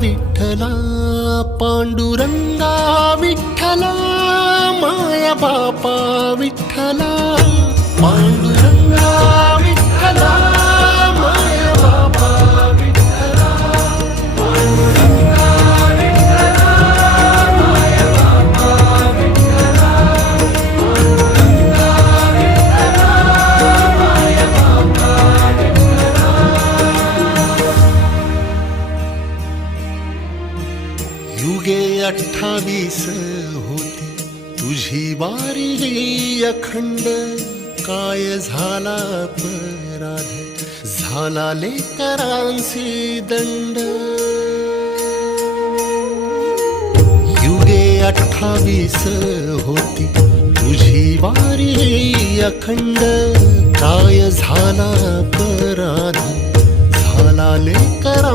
विठ्ठला पांडुरंगा विठ्ठला माया बापा विठ्ठला पांडुरंगा विठ्ठला माया बापा विठ्ठला पांडुरंगा विठ्ठला माया बापा विठ्ठला पांडुरंगा विठ्ठला माया बापा विठ्ठला. युगे 28 होती तुझी वारी अखंड काय झाला अपराध झाला लेकरांसी दंड. युगे 28 होती तुझी वारी अखंड काय झाला अपराध झाला लेकरांसी